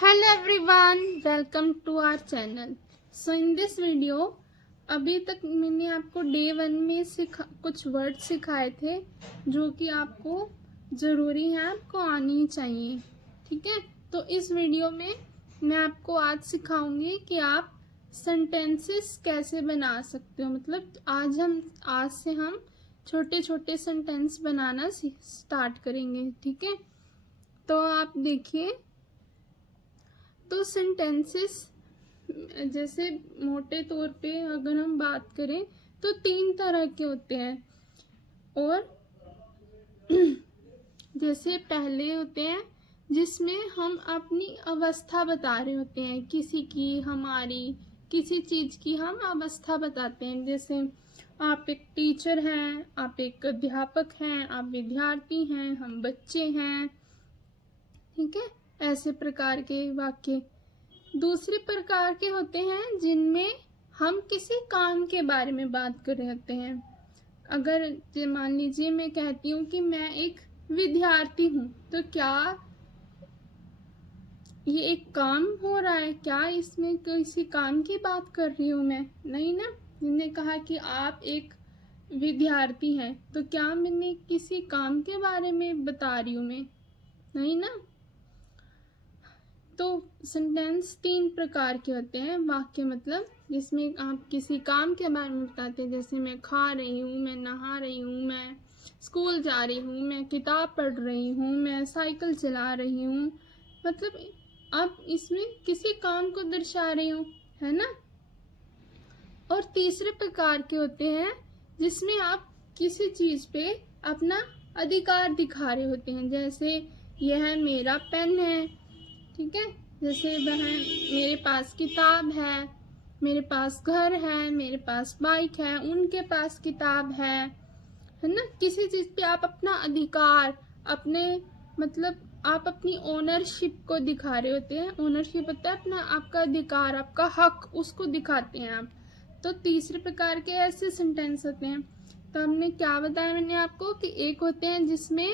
Hello everyone, welcome to our channel. So in this video, अभी तक मैंने आपको डे 1 में कुछ वर्ड सिखाए थे जो कि आपको ज़रूरी है, आपको आनी चाहिए. ठीक है, तो इस वीडियो में मैं आपको आज सिखाऊंगी कि आप सेंटेंसेस कैसे बना सकते हो. मतलब आज से हम छोटे छोटे सेंटेंस बनाना स्टार्ट करेंगे. ठीक है, तो आप देखिए. तो सेंटेंसेस जैसे मोटे तौर पे अगर हम बात करें तो 3 तरह के होते हैं. और जैसे पहले होते हैं जिसमें हम अपनी अवस्था बता रहे होते हैं, किसी की, हमारी, किसी चीज़ की हम अवस्था बताते हैं. जैसे आप एक टीचर हैं, आप एक अध्यापक हैं, आप विद्यार्थी हैं, हम बच्चे हैं. ठीक है, ऐसे प्रकार के वाक्य. दूसरे प्रकार के होते हैं जिनमें हम किसी काम के बारे में बात कर रहे होते हैं. अगर मान लीजिए मैं कहती हूँ कि मैं एक विद्यार्थी हूँ, तो क्या ये एक काम हो रहा है? क्या इसमें किसी काम की बात कर रही हूँ मैं? नहीं ना. मैंने कहा कि आप एक विद्यार्थी हैं, तो क्या मैंने किसी काम के बारे में बता रही हूँ मैं? नहीं ना. तो सेंटेंस 3 प्रकार के होते हैं वाक्य, मतलब जिसमें आप किसी काम के बारे में बताते हैं. जैसे मैं खा रही हूँ, मैं नहा रही हूँ, मैं स्कूल जा रही हूँ, मैं किताब पढ़ रही हूँ, मैं साइकिल चला रही हूँ. मतलब आप इसमें किसी काम को दर्शा रही हूँ, है ना. और तीसरे प्रकार के होते हैं जिसमें आप किसी चीज़ पे अपना अधिकार दिखा रहे होते हैं. जैसे यह मेरा पेन है. ठीक है, जैसे वह मेरे पास किताब है, मेरे पास घर है, मेरे पास बाइक है, उनके पास किताब है ना. किसी चीज़ पे आप अपना अधिकार, अपने मतलब आप अपनी ओनरशिप को दिखा रहे होते हैं. ओनरशिप होता है अपना, आपका अधिकार, आपका हक, उसको दिखाते हैं आप. तो तीसरे प्रकार के ऐसे सेंटेंस होते हैं. तो हमने क्या बताया मैंने आपको कि एक होते हैं जिसमें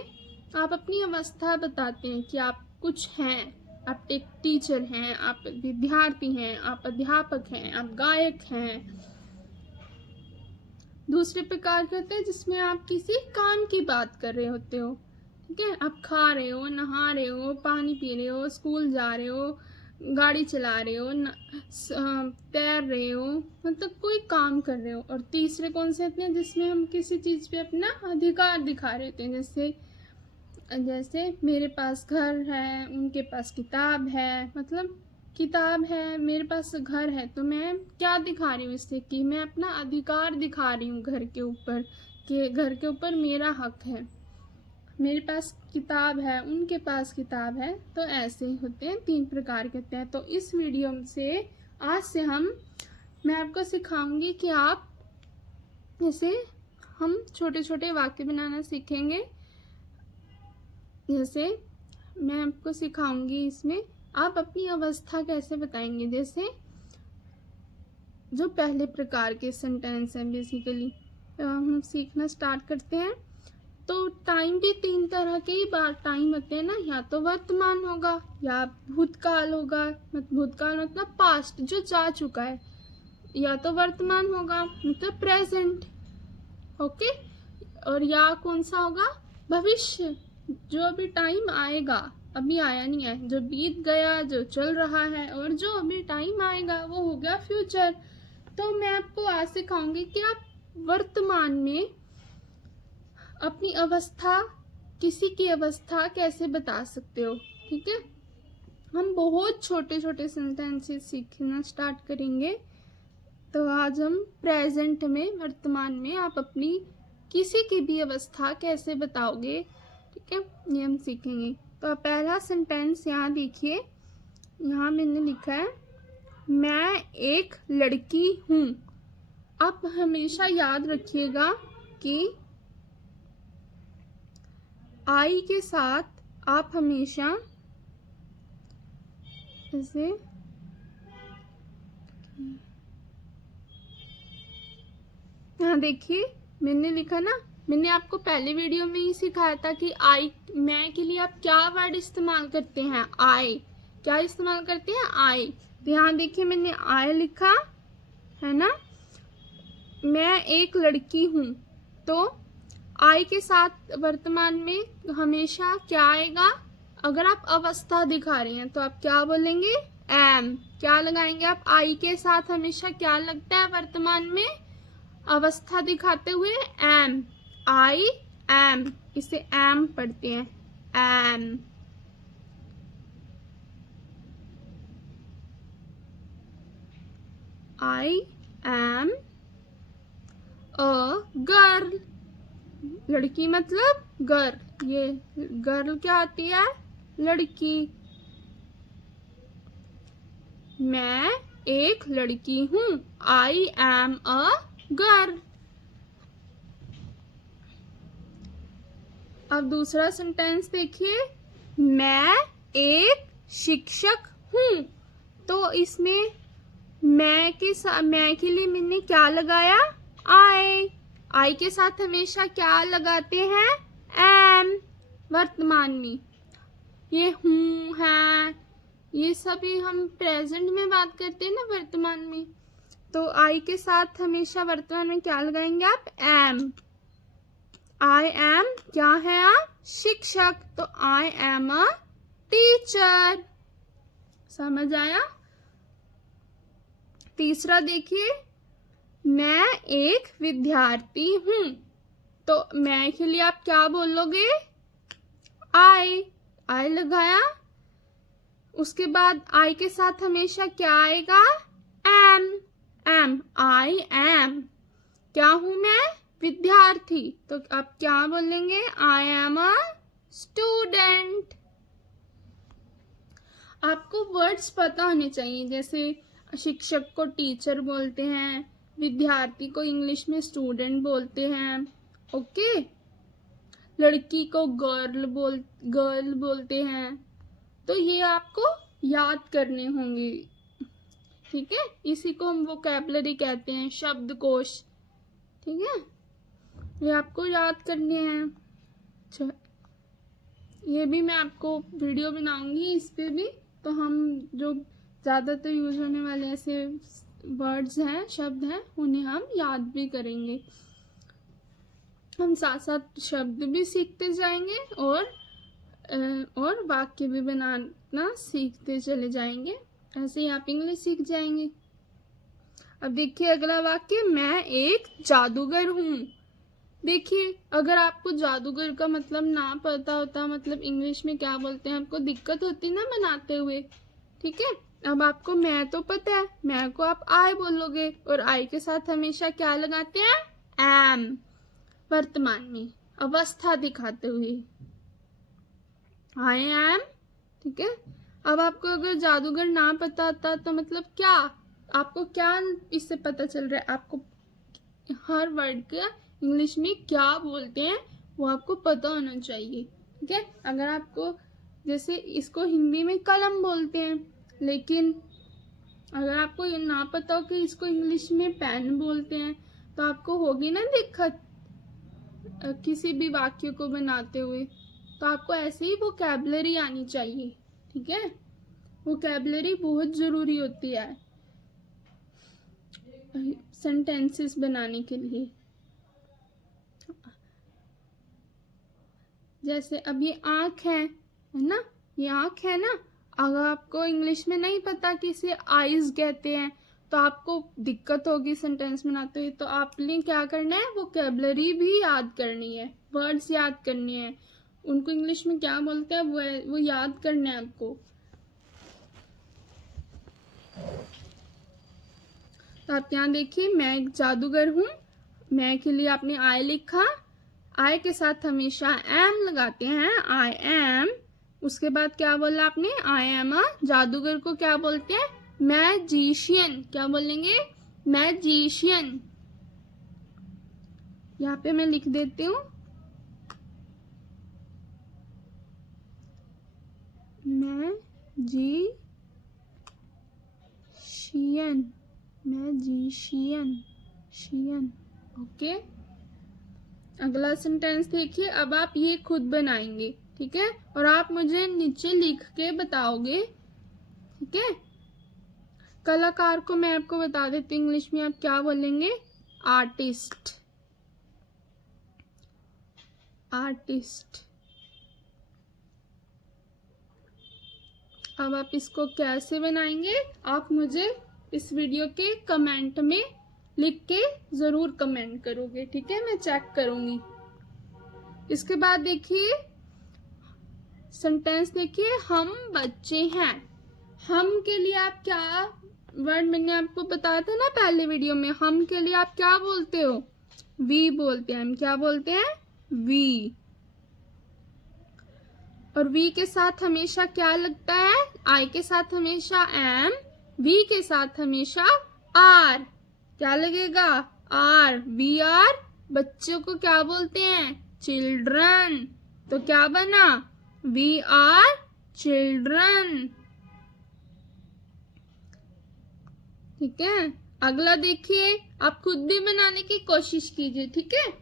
आप अपनी अवस्था बताते हैं कि आप कुछ हैं, आप एक टीचर हैं, आप विद्यार्थी हैं, आप अध्यापक हैं, आप गायक हैं. दूसरे प्रकार के होते हैं जिसमें आप किसी काम की बात कर रहे होते हो. ठीक है, आप खा रहे हो, नहा रहे हो, पानी पी रहे हो, स्कूल जा रहे हो, गाड़ी चला रहे हो, तैर रहे हो, मतलब कोई काम कर रहे हो. और तीसरे कौन से होते हैं जिसमें हम किसी चीज़ पे अपना अधिकार दिखा रहे होते हैं. जैसे मेरे पास घर है, उनके पास किताब है. मतलब किताब है, मेरे पास घर है, तो मैं क्या दिखा रही हूँ इससे कि मैं अपना अधिकार दिखा रही हूँ घर के ऊपर, कि घर के ऊपर मेरा हक है. मेरे पास किताब है, उनके पास किताब है. तो ऐसे ही होते हैं, 3 प्रकार के होते हैं. तो इस वीडियो से आज से मैं आपको सिखाऊंगी कि आप जैसे हम छोटे छोटे वाक्य बनाना सीखेंगे. जैसे मैं आपको सिखाऊंगी, इसमें आप अपनी अवस्था कैसे बताएंगे. जैसे जो पहले प्रकार के सेंटेंस हैं बेसिकली, तो हम सीखना स्टार्ट करते हैं. तो टाइम भी 3 तरह के ही टाइम होते हैं ना. या तो वर्तमान होगा, या भूतकाल होगा. भूतकाल मतलब पास्ट, जो जा चुका है. या तो वर्तमान होगा मतलब प्रेजेंट. ओके, और या कौन सा होगा, भविष्य, जो अभी टाइम आएगा, अभी आया नहीं है, जो बीत गया, जो चल रहा है. और जो अभी टाइम आएगा वो हो गया फ्यूचर. तो मैं आपको आज सिखाऊंगी कि आप वर्तमान में अपनी अवस्था, किसी की अवस्था कैसे बता सकते हो. ठीक है, हम बहुत छोटे छोटे सेंटेंसेस सीखना स्टार्ट करेंगे. तो आज हम प्रेजेंट में, वर्तमान में आप अपनी किसी की भी अवस्था कैसे बताओगे. ठीक है, ये हम सीखेंगे. तो पहला सेंटेंस यहाँ देखिए. यहाँ मैंने लिखा है, मैं एक लड़की हूँ. आप हमेशा याद रखिएगा कि आई के साथ आप हमेशा ऐसे यहाँ देखिए मैंने लिखा ना, मैंने आपको पहले वीडियो में ही सिखाया था कि आई, मैं के लिए आप क्या वर्ड इस्तेमाल करते हैं. आई क्या इस्तेमाल करते हैं, आई। ध्यान देखिए मैंने आई लिखा है ना। मैं एक लड़की हूँ, तो आई के साथ वर्तमान में हमेशा क्या आएगा, अगर आप अवस्था दिखा रहे हैं तो आप क्या बोलेंगे, एम। क्या लगाएंगे आप, आई के साथ हमेशा क्या लगता है वर्तमान में अवस्था दिखाते हुए, एम। आई एम, इसे एम पढ़ते हैं, am. I am a girl, लड़की मतलब गर्ल, ये गर्ल क्या आती है, लड़की। मैं एक लड़की हूँ, आई एम अ गर्ल। अब दूसरा सेंटेंस देखिए, मैं एक शिक्षक हूँ, तो इसमें मैं के लिए मैंने क्या लगाया, आई के साथ हमेशा क्या लगाते हैं, एम वर्तमान में। ये हूँ है, ये सभी हम प्रेजेंट में बात करते हैं ना वर्तमान में, तो आई के साथ हमेशा वर्तमान में क्या लगाएंगे आप, एम। आई एम क्या है आप, शिक्षक, तो आई एम अ टीचर। समझ आया। तीसरा देखिए, मैं एक विद्यार्थी हूँ, तो मैं के लिए आप क्या बोलोगे, आई लगाया। उसके बाद आई के साथ हमेशा क्या आएगा, एम। आई एम क्या हूं मैं, विद्यार्थी, तो आप क्या बोलेंगे, आई एम अ स्टूडेंट। आपको वर्ड्स पता होने चाहिए, जैसे शिक्षक को टीचर बोलते हैं, विद्यार्थी को इंग्लिश में स्टूडेंट बोलते हैं, ओके। लड़की को गर्ल बोलते हैं, तो ये आपको याद करने होंगे, ठीक है। इसी को हम वोकैबुलरी कहते हैं, शब्दकोश, ठीक है। ये आपको याद करने हैं। अच्छा, ये भी मैं आपको वीडियो बनाऊंगी इस पे भी, तो हम जो ज़्यादातर यूज होने वाले ऐसे वर्ड्स हैं, शब्द हैं, उन्हें हम याद भी करेंगे। हम साथ साथ शब्द भी सीखते जाएंगे और वाक्य भी बनाना सीखते चले जाएंगे, ऐसे ही आप इंग्लिश सीख जाएंगे। अब देखिए अगला वाक्य, मैं एक जादूगर हूँ। देखिए अगर आपको जादूगर का मतलब ना पता होता, मतलब इंग्लिश में क्या बोलते हैं, आपको दिक्कत होती ना बनाते हुए, ठीक है। अब आपको मैं तो पता है, मैं को आप आई बोलोगे, और आई के साथ हमेशा क्या लगाते हैं, एम वर्तमान में अवस्था दिखाते हुए, आई एम, ठीक है। अब आपको अगर जादूगर ना पता होता तो मतलब क्या, आपको क्या इससे पता चल रहा है, आपको हर वर्ड का इंग्लिश में क्या बोलते हैं वो आपको पता होना चाहिए, ठीक है। अगर आपको, जैसे इसको हिंदी में कलम बोलते हैं, लेकिन अगर आपको ये ना पता हो कि इसको इंग्लिश में पेन बोलते हैं, तो आपको होगी ना दिक्कत किसी भी वाक्य को बनाते हुए। तो आपको ऐसे ही वोकैबुलरी आनी चाहिए, ठीक है। वोकैबुलरी बहुत ज़रूरी होती है सेंटेंसेस बनाने के लिए। जैसे अब ये आँख है ना, ये आँख है ना, अगर आपको इंग्लिश में नहीं पता कि इसे आईज कहते हैं, तो आपको दिक्कत होगी सेंटेंस बनाते हुए। तो आपने क्या करना है, वोकैबुलरी भी याद करनी है, वर्ड्स याद करने हैं, उनको इंग्लिश में क्या बोलते हैं वो याद करना है आपको। तो आप यहाँ देखिए, मैं एक जादूगर हूँ, मैं के लिए आपने आई लिखा, आई के साथ हमेशा एम लगाते हैं, आई एम। उसके बाद क्या बोला आपने, आई एम अ, जादूगर को क्या बोलते हैं, मैजिशियन, क्या बोलेंगे, मैजिशियन। यहाँ पे मैं लिख देती हूँ, मैजिशियन, शियन, ओके। अगला सेंटेंस देखिए, अब आप ये खुद बनाएंगे, ठीक है, और आप मुझे नीचे लिख के बताओगे ठीक है। कलाकार को मैं आपको बता देती हूँ इंग्लिश में आप क्या बोलेंगे, आर्टिस्ट। आर्टिस्ट। अब आप इसको कैसे बनाएंगे आप मुझे इस वीडियो के कमेंट में लिख के ज़रूर कमेंट करोगे, ठीक है, मैं चेक करूँगी। इसके बाद देखिए सेंटेंस, देखिए हम बच्चे हैं। हम के लिए आप क्या वर्ड, मैंने आपको बताया था ना पहले वीडियो में, हम के लिए आप क्या बोलते हो, वी बोलते हैं। हम क्या बोलते हैं, वी। और वी के साथ हमेशा क्या लगता है, आई के साथ हमेशा एम, वी के साथ हमेशा आर। क्या लगेगा, आर। वी आर बच्चों को क्या बोलते हैं, चिल्ड्रन। तो क्या बना, वी आर चिल्ड्रन। ठीक है। अगला देखिए, आप खुद भी बनाने की कोशिश कीजिए, ठीक है।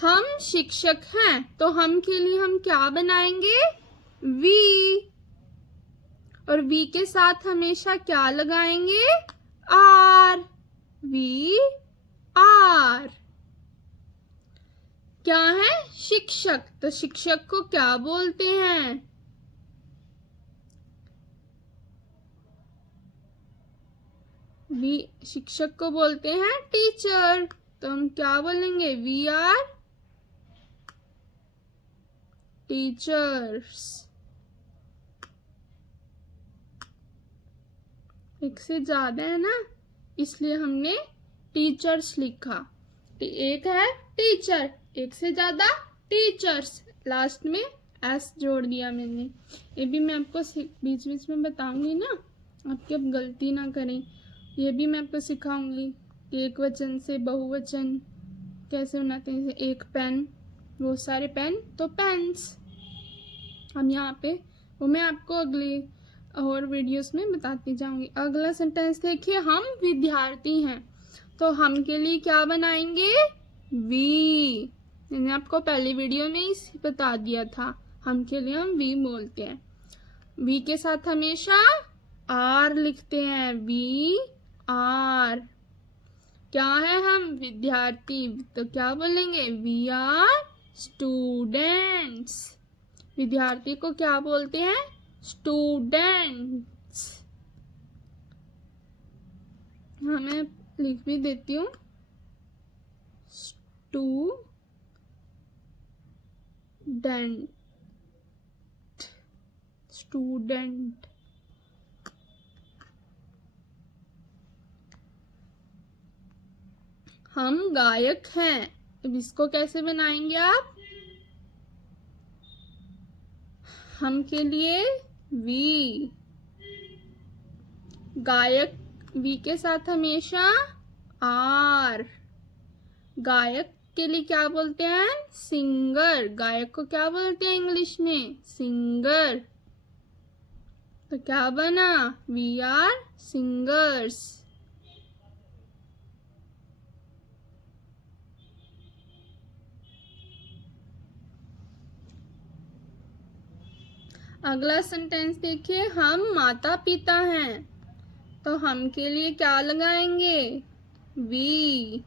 हम शिक्षक हैं, तो हम के लिए हम क्या बनाएंगे, वी। और वी के साथ हमेशा क्या लगाएंगे, आर। We are. क्या है, शिक्षक, तो शिक्षक को क्या बोलते हैं, वी। शिक्षक को बोलते हैं टीचर, तो हम क्या बोलेंगे, वी आर टीचर्स। एक से ज्यादा है ना, इसलिए हमने टीचर्स लिखा। एक है टीचर, एक से ज्यादा टीचर्स, लास्ट में एस जोड़ दिया मैंने। ये भी मैं आपको बीच बीच में बताऊंगी ना, आपकी अब गलती ना करें। ये भी मैं आपको सिखाऊंगी कि एक वचन से बहुवचन कैसे बनाते हैं। एक पेन, वो सारे पेन, तो पेन्स। हम यहाँ पे वो मैं आपको अगले और वीडियोस में बताती जाऊंगी। अगला सेंटेंस देखिए, हम विद्यार्थी हैं, तो हम के लिए क्या बनाएंगे, वी। मैंने आपको पहली वीडियो में ही बता दिया था, हम के लिए हम वी बोलते हैं। वी के साथ हमेशा आर लिखते हैं, वी आर। क्या है, हम विद्यार्थी, तो क्या बोलेंगे, वी आर स्टूडेंट्स। विद्यार्थी को क्या बोलते हैं, स्टूडेंट्स। हाँ मैं लिख भी देती हूँ, स्टूडेंट। हम गायक हैं, अब इसको कैसे बनाएंगे आप, हम के लिए वी। गायक, वी के साथ हमेशा आर। गायक के लिए क्या बोलते हैं, सिंगर। गायक को क्या बोलते हैं इंग्लिश में, सिंगर। तो क्या बना, वी आर सिंगर्स। अगला सेंटेंस देखिए, हम माता पिता हैं, तो हम के लिए क्या लगाएंगे, वी।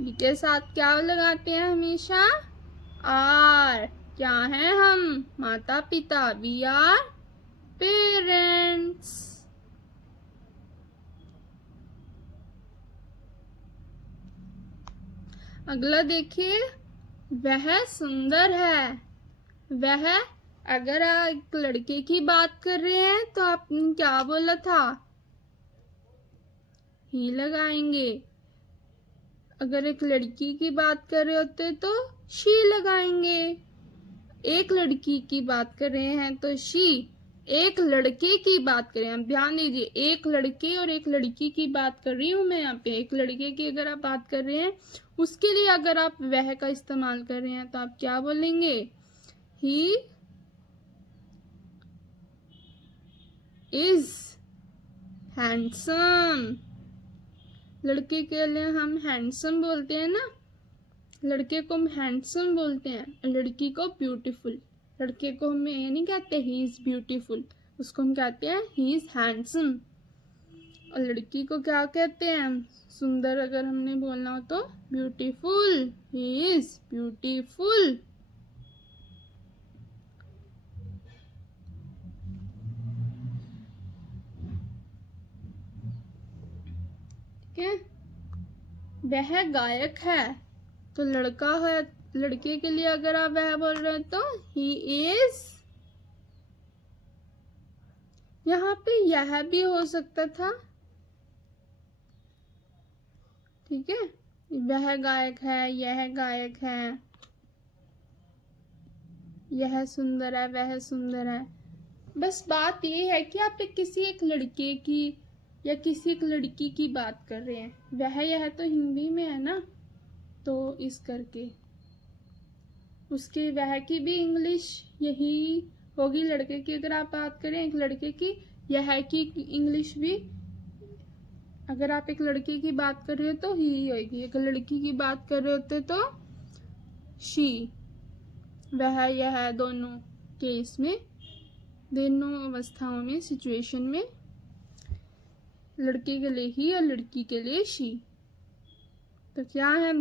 वी के साथ क्या लगाते हैं हमेशा, आर। क्या है, हम माता पिता, वी आर पेरेंट्स। अगला देखिए, वह सुंदर है। वह, अगर आप एक लड़के की बात कर रहे हैं तो आपने क्या बोला था, ही लगाएंगे। अगर एक लड़की की बात कर रहे होते तो शी लगाएंगे। एक लड़की की बात कर रहे हैं तो शी। एक लड़के की बात करें, आप ध्यान दीजिए, एक लड़के और एक लड़की की बात कर रही हूं मैं यहाँ पे। एक लड़के की अगर आप बात कर रहे हैं, उसके लिए अगर आप वह का इस्तेमाल कर रहे हैं तो आप क्या बोलेंगे, ही इज हैंडसम। लड़के के लिए हम हैंडसम बोलते हैं ना, लड़के को हम हैंडसम बोलते हैं, लड़की को ब्यूटीफुल। लड़के को हम ये नहीं कहते ही इज ब्यूटीफुल, उसको हम कहते हैं ही इज हैंडसम। और लड़की को क्या कहते हैं हम? सुंदर अगर हमने बोलना हो तो ब्यूटीफुल, ही इज ब्यूटीफुल। ठीक है। वह गायक है, तो लड़का है, लड़के के लिए अगर आप वह बोल रहे हो तो ही इज। यहाँ पे यह भी हो सकता था, ठीक है। वह गायक है, यह गायक है, यह सुंदर है, वह सुंदर है। बस बात ये है कि आप किसी एक लड़के की या किसी एक लड़की की बात कर रहे हैं। वह यह तो हिंदी में है ना, तो इस करके उसके वह की भी इंग्लिश यही होगी। लड़के की अगर आप बात करें एक लड़के की, यह की इंग्लिश भी, अगर आप एक लड़के की बात कर रहे हो तो ही होगी, अगर लड़की की बात कर रहे होते तो शी। वह यह दोनों केस में, दोनों अवस्थाओं में, सिचुएशन में, लड़के के लिए ही और लड़की के लिए शी। तो क्या है?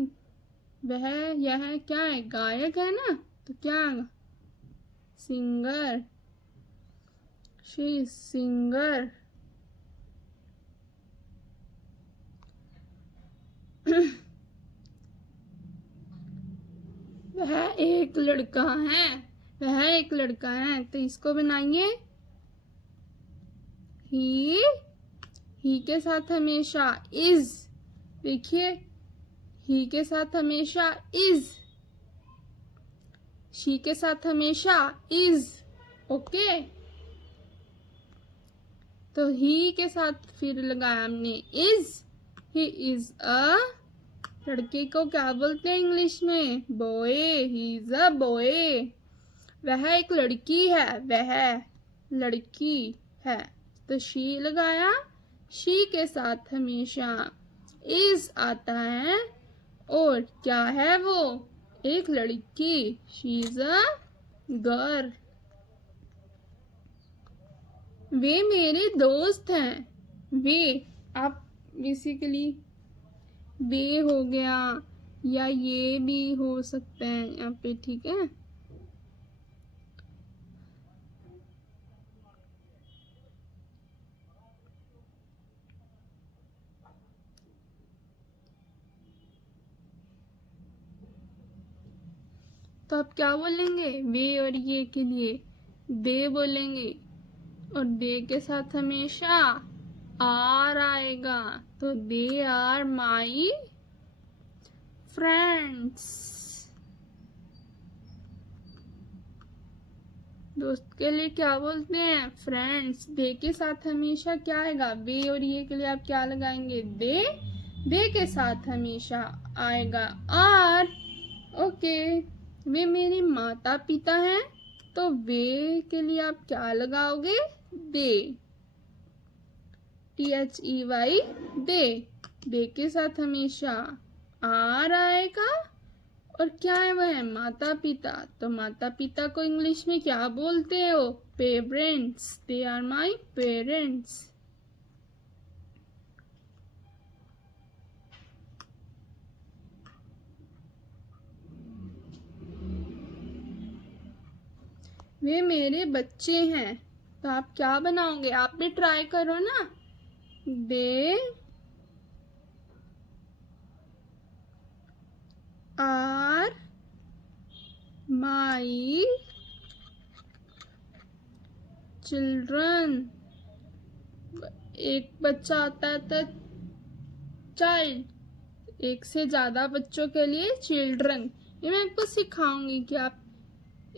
वह यह क्या है? गायक है ना, तो क्या? Singer, she singer. वह एक लड़का है, वह एक लड़का है, तो इसको बनाएंगे ही के साथ हमेशा इज। देखिए, ही के साथ हमेशा इज, शी के साथ हमेशा इज। ओके, तो ही के साथ फिर लगाया हमने इज। ही इज अ, लड़के को क्या बोलते हैं इंग्लिश में? Boy, he is a boy. वह एक लड़की है, वह लड़की है, तो शी लगाया। शी के साथ हमेशा इज आता है, और क्या है वो? एक लड़की, शी इज अ गर्ल। वे मेरे दोस्त हैं। वे, आप बेसिकली वे हो गया, या ये भी हो सकते हैं यहाँ पे, ठीक है। तो आप क्या बोलेंगे? वे और ये के लिए दे बोलेंगे, और दे के साथ हमेशा आर आएगा, तो दे आर माई फ्रेंड्स। दोस्त के लिए क्या बोलते हैं? फ्रेंड्स। दे के साथ हमेशा क्या आएगा? वे और ये के लिए आप क्या लगाएंगे? दे के साथ हमेशा आएगा आर। ओके, वे मेरे माता पिता हैं, तो वे के लिए आप क्या लगाओगे? दे, THEY, दे। दे के साथ हमेशा आर आएगा, और क्या है वह? माता पिता। तो माता पिता को इंग्लिश में क्या बोलते हो? Parents. They are my parents. वे मेरे बच्चे हैं, तो आप क्या बनाओगे? आप भी ट्राई करो ना। They are my children. एक बच्चा आता है तो चाइल्ड, एक से ज्यादा बच्चों के लिए चिल्ड्रन। ये मैं आपको सिखाऊंगी कि आप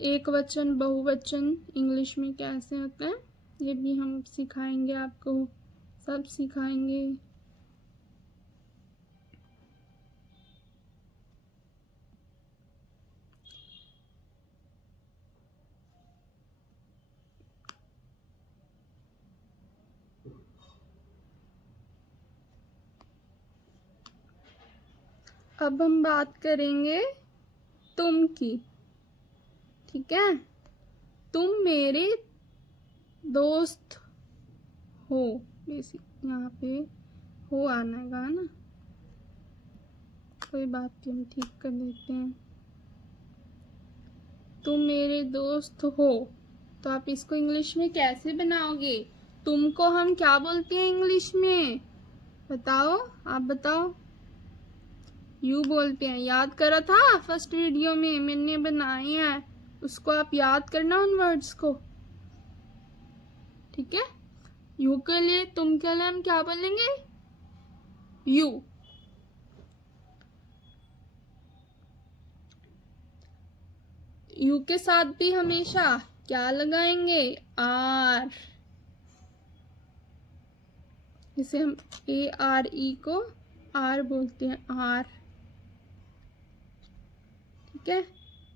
एक वचन बहुवचन इंग्लिश में कैसे होता है, ये भी हम सिखाएंगे आपको, सब सिखाएंगे। अब हम बात करेंगे तुम की, ठीक है। तुम मेरे दोस्त हो, बेसिक यहाँ पे हो आना है ना, कोई बात नहीं, हम ठीक कर देते हैं। तुम मेरे दोस्त हो, तो आप इसको इंग्लिश में कैसे बनाओगे? तुमको हम क्या बोलते हैं इंग्लिश में? बताओ, आप बताओ। यू बोलते हैं। याद करा था फर्स्ट वीडियो में मैंने बनाई है, उसको आप याद करना उन वर्ड्स को, ठीक है। यू के लिए, तुम के लिए हम क्या बोलेंगे? यू। यू के साथ भी हमेशा क्या लगाएंगे? आर। इसे हम ARE को आर बोलते हैं, आर, ठीक है।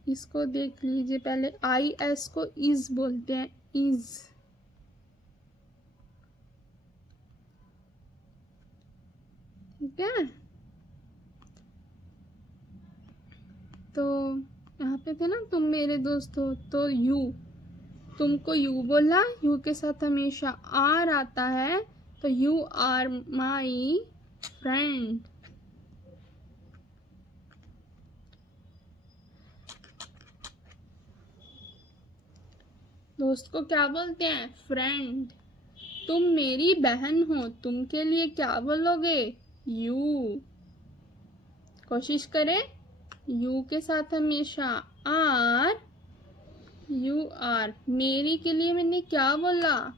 इसको देख लीजिए, पहले IS को इज बोलते हैं, इज, ठीक है। तो यहाँ पे थे ना, तुम मेरे दोस्त हो, तो यू, तुमको यू बोला, यू के साथ हमेशा आर आता है, तो यू आर माई फ्रेंड। दोस्त को क्या बोलते हैं? फ्रेंड। तुम मेरी बहन हो, तुम के लिए क्या बोलोगे? यू। कोशिश करें, यू के साथ हमेशा आर, यू आर। मेरी के लिए मैंने क्या बोला?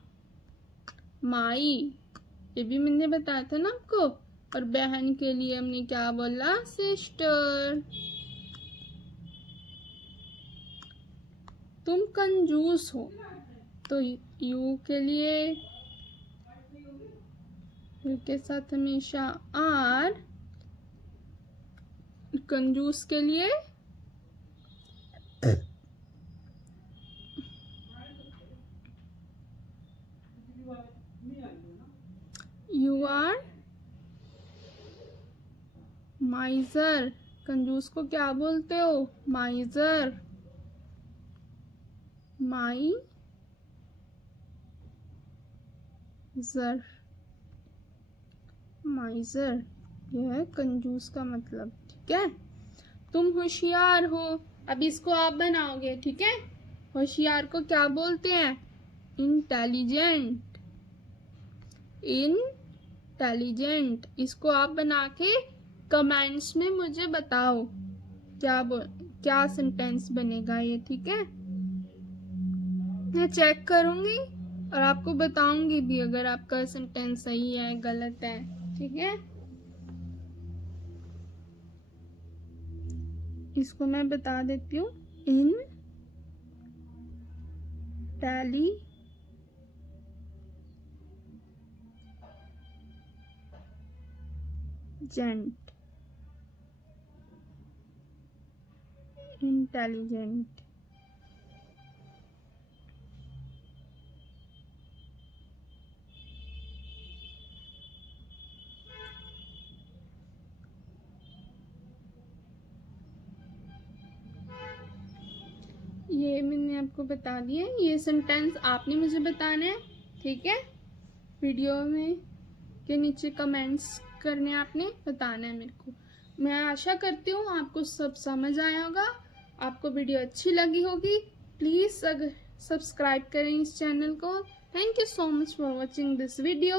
माई, ये भी मैंने बताया था ना आपको। और बहन के लिए हमने क्या बोला? सिस्टर। तुम कंजूस हो, तो यू के लिए, यू के साथ हमेशा आर, कंजूस के लिए यू आर माइजर। कंजूस को क्या बोलते हो? माइजर। माइजर, माइजर, यह है कंजूस का मतलब, ठीक है। तुम होशियार हो, अब इसको आप बनाओगे, ठीक है। होशियार को क्या बोलते हैं? इंटेलिजेंट। इंटेलिजेंट। इसको आप बना के कमेंट्स में मुझे बताओ, क्या सेंटेंस बनेगा ये, ठीक है। मैं चेक करूंगी और आपको बताऊंगी भी अगर आपका सेंटेंस सही है गलत है, ठीक है। इसको मैं बता देती हूँ, इंटेलिजेंट, इंटेलिजेंट। ये मैंने आपको बता दिया, ये सेंटेंस आपने मुझे बताना है, ठीक है। वीडियो में के नीचे कमेंट्स करने, आपने बताना है मेरे को। मैं आशा करती हूँ आपको सब समझ आया होगा, आपको वीडियो अच्छी लगी होगी। प्लीज़ अगर सब्सक्राइब करें इस चैनल को। Thank you so much for watching this video.